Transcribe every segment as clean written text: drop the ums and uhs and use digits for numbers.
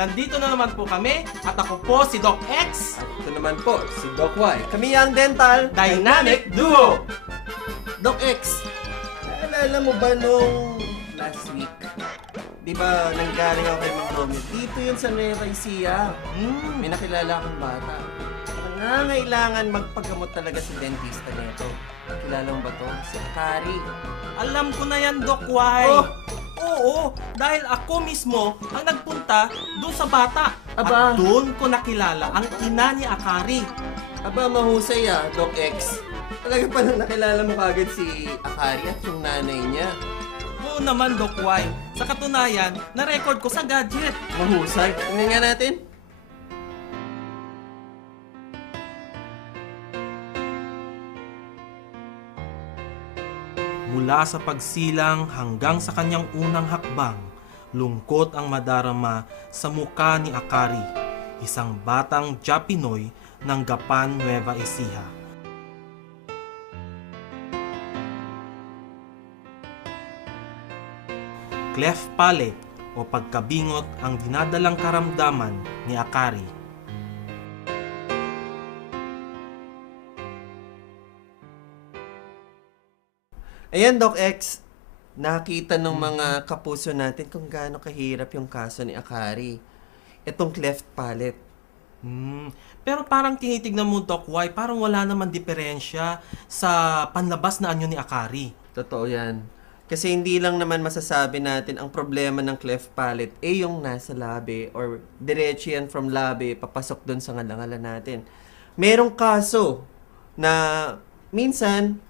Nandito na naman po kami at ako po si Doc X, At ito naman po, si Doc Y. Kami ang Dental Dynamic Duo. Doc X, naalala mo ba nung last week? Di ba nanggaling ako kay Magnomit? Dito yun sa Nueva Ecija. May nakilala akong bata. Nangangailangan magpagamot talaga si dentista nito. Kilala mo ba to? Si Akari. Alam ko na yan, Doc Y. Oh! Oo, dahil ako mismo ang nagpunta doon sa bata. Aba. At doon ko nakilala ang ina ni Akari. Aba, mahusay Doc X. Talaga palang nakilala mo kagad si Akari at yung nanay niya. Oo naman, Doc Y. Sa katunayan, na-record ko sa gadget. Mahusay. Tingnan nga natin. Mula sa pagsilang hanggang sa kanyang unang hakbang, lungkot ang madarama sa muka ni Akari, isang batang Japinoy ng Gapan, Nueva Ecija. Cleft palate o pagkabingot ang dinadalang karamdaman ni Akari. Ayan, Doc X. Nakita ng mga kapuso natin kung gaano kahirap yung kaso ni Akari. Itong cleft palate. Pero parang tinitignan mo, Doc Y, parang wala naman diferensya sa panlabas na anyo ni Akari. Totoo yan. Kasi hindi lang naman masasabi natin ang problema ng cleft palate yung nasa labi or diretso yan from labi papasok dun sa ngalangalan natin. Merong kaso na minsan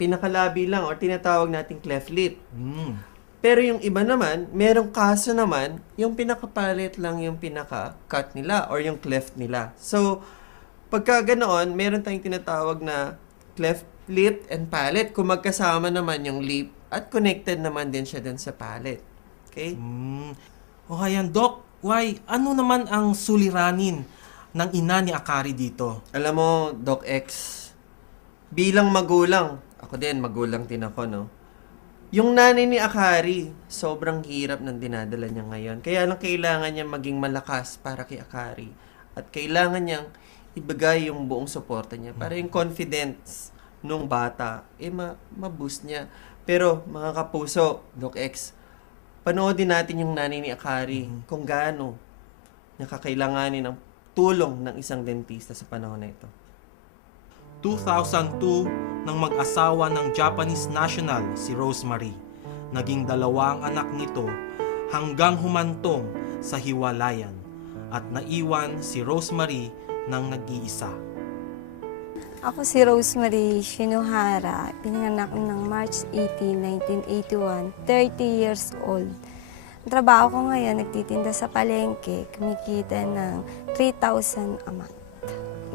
pinakalabi lang or tinatawag nating cleft lip. Pero yung iba naman, merong kaso naman, yung pinakapalit lang yung pinaka-cut nila or yung cleft nila. So, pagka ganoon, meron tayong tinatawag na cleft lip and palate. Kung magkasama naman yung lip at connected naman din siya dun sa palate. Okay? O ayan, Doc Y, ano naman ang suliranin ng ina ni Akari dito? Alam mo, Doc X, bilang magulang, ako din, magulang din ako, no? Yung nanay ni Akari, sobrang hirap ng dinadala niya ngayon. Kaya lang kailangan niya maging malakas para kay Akari. At kailangan niyang ibigay yung buong suporta niya para yung confidence nung bata, ma-boost niya. Pero, mga kapuso, Doc X, panoodin natin yung nanay ni Akari kung gaano nakakailanganin ng tulong ng isang dentista sa panahon na ito. 2002 nang mag-asawa ng Japanese national si Rosemary. Naging 2 ang anak nito hanggang humantong sa hiwalayan at naiwan si Rosemary ng nag-iisa. Ako si Rosemary Shinohara, pinanganak ng March 18, 1981, 30 years old. Ang trabaho ko ngayon, nagtitinda sa palengke, kumikita ng 3,000 a month.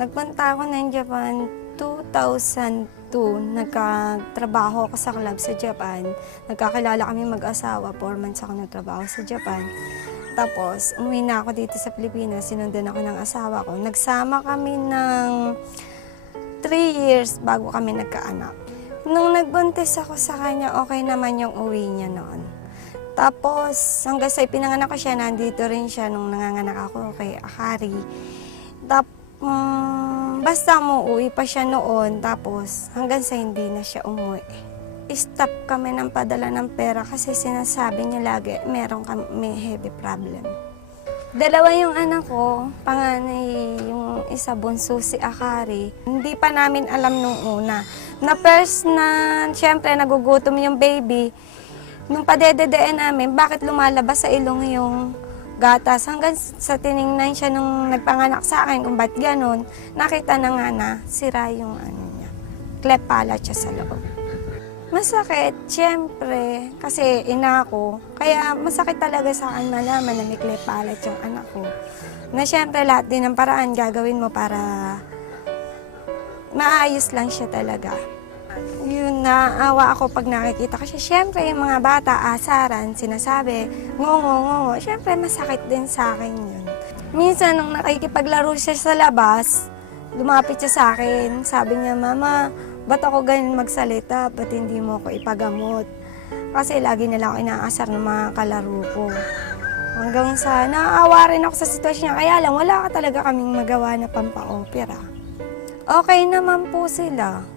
Nagpunta ako ng Japan 2002, nagkatrabaho ako sa club sa Japan. Nagkakilala kami mag-asawa, 4 months ako nagtrabaho sa Japan. Tapos, umuwi na ako dito sa Pilipinas, sinundan ako ng asawa ko. Nagsama kami ng 3 years bago kami nagkaanak. Nung nagbuntis ako sa kanya, okay naman yung uwi niya noon. Tapos, hanggang sa ipinanganak ko siya, nandito rin siya nung nanganganak ako kay Akari. Basta umuwi pa siya noon, tapos hanggang sa hindi na siya umuwi. Stop kami ng padala ng pera kasi sinasabi niya lagi, may heavy problem. 2 yung anak ko, panganay yung isa bunso si Akari. Hindi pa namin alam nung una. Na first na, syempre nagugutom yung baby. Nung padededeen namin, bakit lumalabas sa ilong yung gatas? Hanggang sa tiningnan siya nung nagpanganak sa akin kung ba't ganun, nakita na nga na sira yung niya. Cleft palate siya sa loob. Masakit, syempre, kasi ina ko. Kaya masakit talaga sa akin malaman na may cleft palate yung anak ko. Na syempre lahat din ng paraan gagawin mo para maayos lang siya talaga. Yun, naawa ako pag nakikita kasi syempre yung mga bata, asaran, sinasabi, ngongo. Syempre masakit din sa akin yun. Minsan nung nakikipaglaro siya sa labas, lumapit siya sa akin. Sabi niya, Mama, ba't ako ganun magsalita? Ba't hindi mo ako ipagamot? Kasi lagi nila ako inaasar ng mga kalaro ko. Hanggang sa naaawa rin ako sa sitwasyon niya. Kaya lang, wala ka talaga kaming magawa na pampa-opera. Okay naman po sila.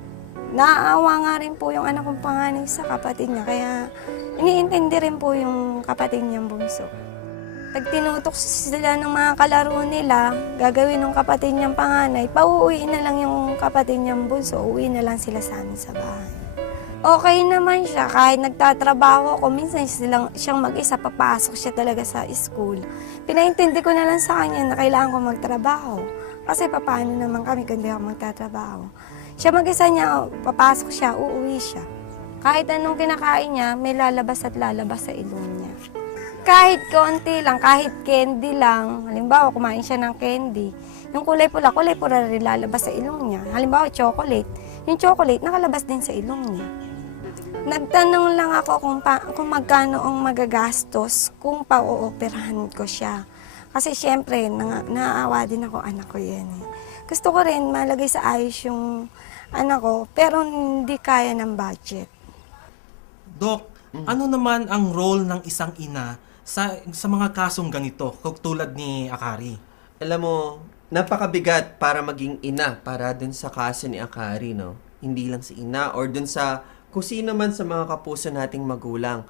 Naaawa nga rin po yung anak kong panganay sa kapatid niya. Kaya iniintindi rin po yung kapatid niyang bunso. Pag tinutok sila ng mga kalaro nila, gagawin ng kapatid niyang panganay, pauuwi na lang yung kapatid niyang bunso, uwi na lang sila sa amin sa bahay. Okay naman siya, kahit nagtatrabaho ako, minsan siyang mag-isa, papasok siya talaga sa school. Pinaintindi ko na lang sa kanya na kailangan ko magtrabaho. Kasi paano naman kami kung di ako magtatrabaho. Siya mag-isa niya, papasok siya, uuwi siya. Kahit anong kinakain niya, may lalabas at lalabas sa ilong niya. Kahit konti lang, kahit candy lang, halimbawa kumain siya ng candy, yung kulay pula rin lalabas sa ilong niya. Halimbawa chocolate, yung chocolate nakalabas din sa ilong niya. Nagtanong lang ako kung magkano ang magagastos kung pa-ooperahan ko siya. Kasi syempre, naaawa din ako, anak ko yan. Gusto ko rin malagay sa ayos yung anak ko, pero hindi kaya ng budget. Dok, ano naman ang role ng isang ina sa mga kasong ganito, tulad ni Akari? Alam mo, napakabigat para maging ina para dun sa kaso ni Akari, no? Hindi lang si ina or dun sa kung sino man sa mga kapuso nating magulang.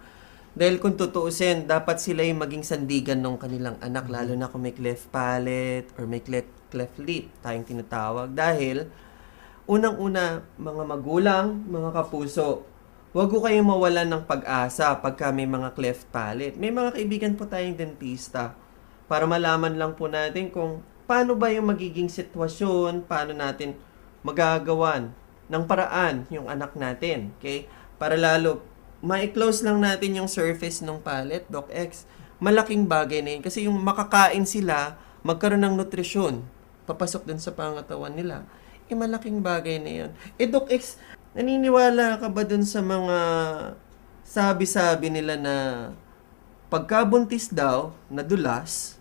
Dahil kung tutuusin, dapat sila yung maging sandigan ng kanilang anak, lalo na kung may cleft palate or may cleft lip, tayong tinatawag. Dahil, unang-una, mga magulang, mga kapuso, huwag ko kayong mawalan ng pag-asa pagka may mga cleft palate. May mga kaibigan po tayong dentista para malaman lang po natin kung paano ba yung magiging sitwasyon, paano natin magagawan ng paraan yung anak natin. Okay? Para lalo, ma-close lang natin yung surface ng palate, Doc X. Malaking bagay na yun. Kasi yung makakain sila, magkaroon ng nutrisyon, papasok dun sa pangatawan nila. Malaking bagay na yun. Doc X, naniniwala ka ba dun sa mga sabi-sabi nila na pagkabuntis daw, nadulas,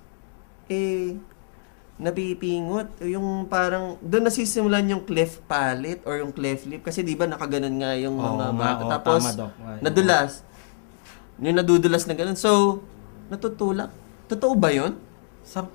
napipingot. Yung parang, doon nasisimulan yung cleft palate or yung cleft lip. Kasi di ba nakaganon nga yung mga bata. Tapos, tama, Dok. nadulas. Yung nadudulas na ganun. So, natutulak. Totoo ba yun? Sa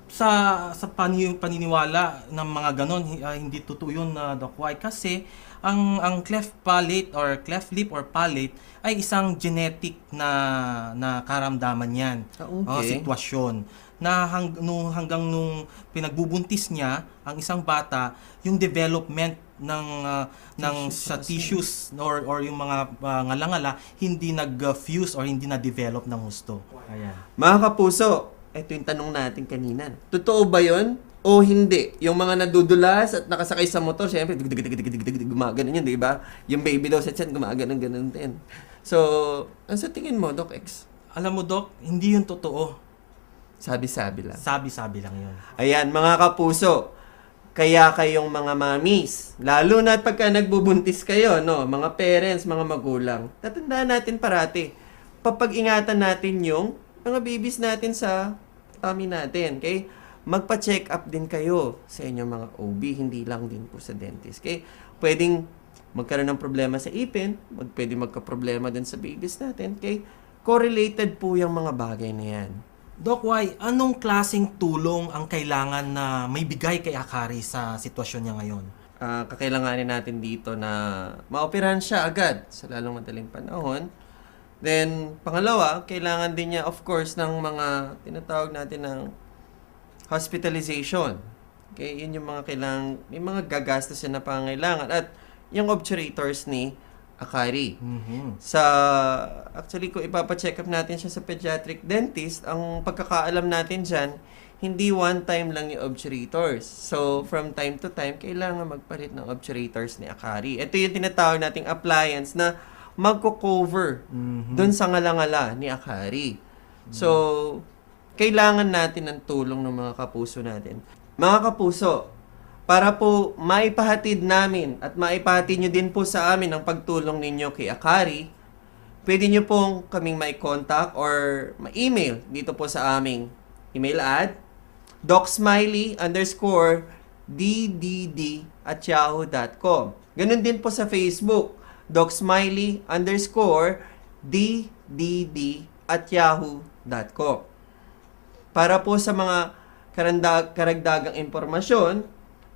paniniwala ng mga ganon, hindi totoo yun, Doc White. Kasi, ang cleft palate or cleft lip or palate ay isang genetic na karamdaman yan. Okay. Sitwasyon na hanggang nung pinagbubuntis niya ang isang bata, yung development ng sa tissues or yung mga ngala-ngala hindi nag-fuse or hindi na-develop ng gusto. Ayan. Mga kapuso, ito yung tanong natin kanina. Totoo ba yun? O hindi? Yung mga nadudulas at nakasakay sa motor, syempre, gumaganon yun, di ba? Yung baby daw sa tiyan, gumaganon din. So, ano sa tingin mo, Doc X? Alam mo, Doc, hindi yun totoo. Sabi-sabi lang. Sabi-sabi lang yun. Ayan, mga kapuso, kaya kayong mga mamis, lalo na pagka nagbubuntis kayo, no, mga parents, mga magulang, tatandaan natin parati, papag-ingatan natin yung mga babies natin sa tummy natin, okay? Magpa-check up din kayo sa inyong mga OB, hindi lang din po sa dentist, okay? Pwedeng magkaroon ng problema sa ipin, pwedeng magka-problema din sa babies natin, okay? Correlated po yung mga bagay na yan. Doc Y, anong klaseng tulong ang kailangan na may bigay kay Akari sa sitwasyon niya ngayon? Kakailanganin natin dito na maoperahan siya agad sa lalong madaling panahon. Then, pangalawa, kailangan din niya, of course, ng mga tinatawag natin ng hospitalization. Okay, yun yung mga kailangan, may mga gagastos siya na pangailangan. At yung obturators ni Akari. Actually, kung ipapacheck up natin siya sa pediatric dentist, ang pagkakaalam natin dyan, hindi one time lang yung obturators. So, from time to time, kailangan magpalit ng obturators ni Akari. Ito yung tinatawag nating appliance na magko-cover dun sa ngala-ngala ni Akari. So, kailangan natin ng tulong ng mga kapuso natin. Mga kapuso, para po maipahatid namin at maipahatid nyo din po sa amin ang pagtulong ninyo kay Akari, pwede nyo pong kaming ma-contact or ma-email dito po sa aming email ad, docsmiley_ddd@yahoo.com. Ganun din po sa Facebook, docsmiley_ddd@yahoo.com. Para po sa mga karagdagang impormasyon,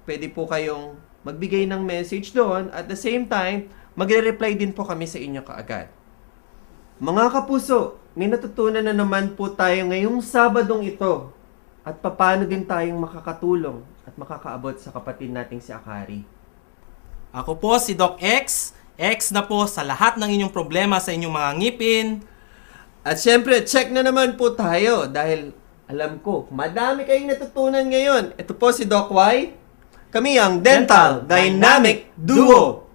pwede po kayong magbigay ng message doon. At the same time, magre-reply din po kami sa inyo kaagad. Mga kapuso, may natutunan na naman po tayo ngayong Sabadong ito. At paano din tayong makakatulong at makakaabot sa kapatid nating si Akari. Ako po si Doc X. X na po sa lahat ng inyong problema sa inyong mga ngipin. At syempre, check na naman po tayo dahil alam ko, madami kayong natutunan ngayon. Ito po si Doc Y. Kami ang Dental Dynamic Duo.